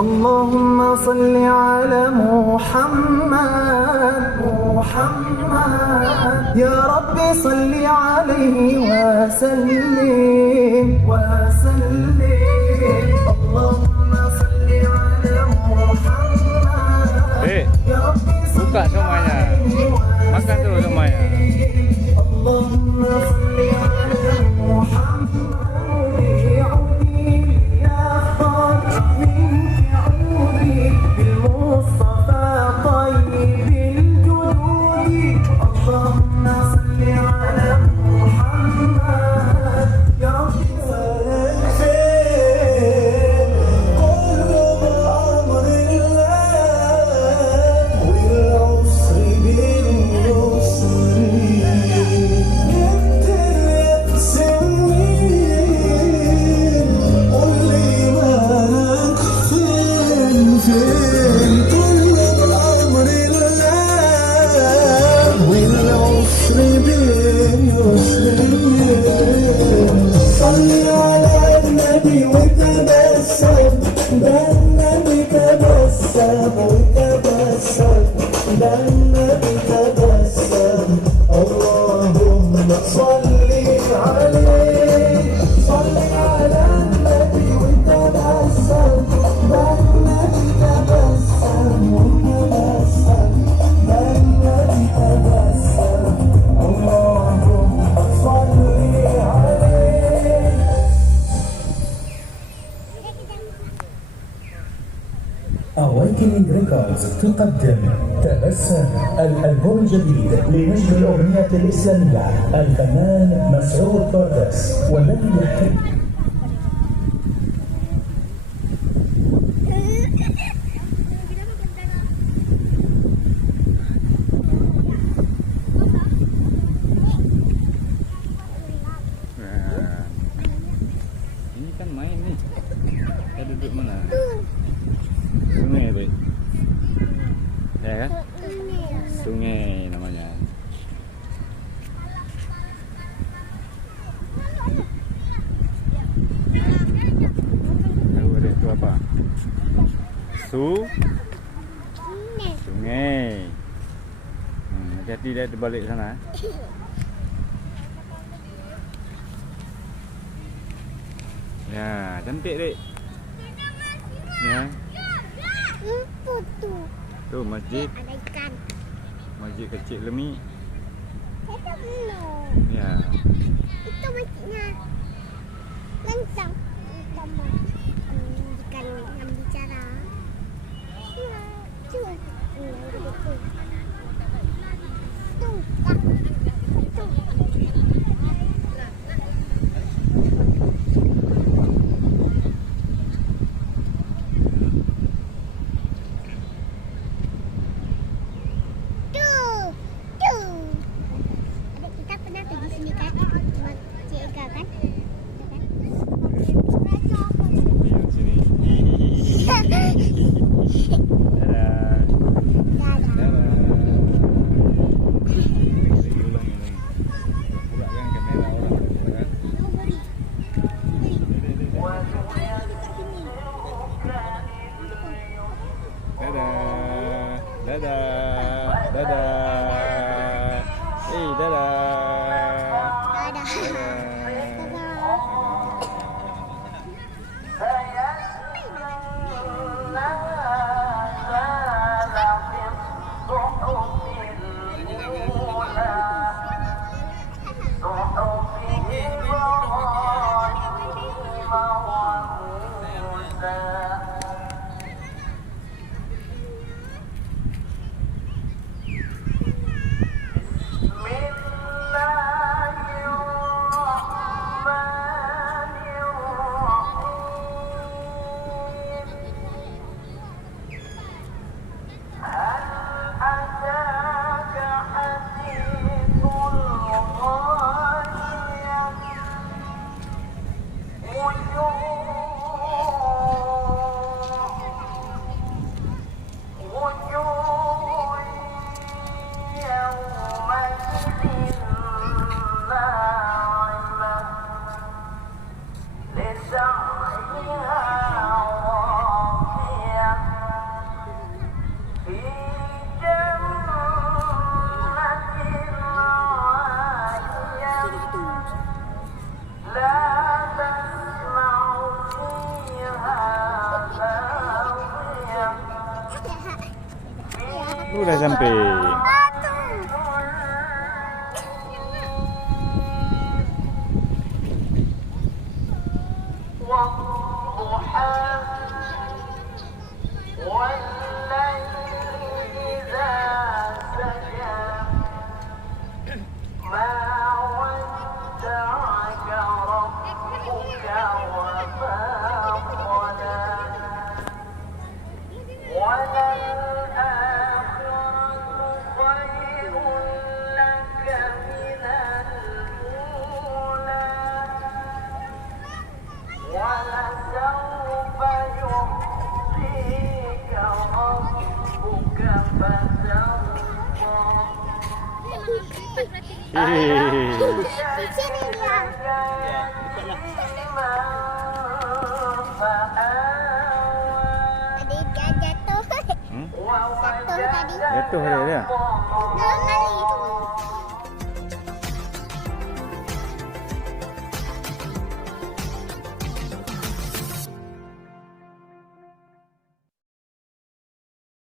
اللهم صل على محمد يا ربي صل عليه وسلم اللهم صل على محمد يا ربي صل عليه Makan terus semuanya. اللهم صل على محمد Awakening Records تقدم تبسم الألبوم الجديد لنجم الأغنية الإسلامية الفنان مسعود بردس والذي يحكي Ini kan main nih. Kita duduk mana? Sungai baik. Ya kan? Sungai namanya. Lalu ada itu apa? Sungai. Hati-hati dia terbalik sana. Ya, cantik dek. Ya. Tu masjid. Ada ikan. Masjid kecil Lemi. Itu belum. Ya. Itu masjidnya. Lentang. Ikan yang bicara. Tuh. Dadah. Dadah. Lu dah sampai. Sini dia. Tadi dia jatuh. Jatuh tadi. Jatuh dia. Dalam kali.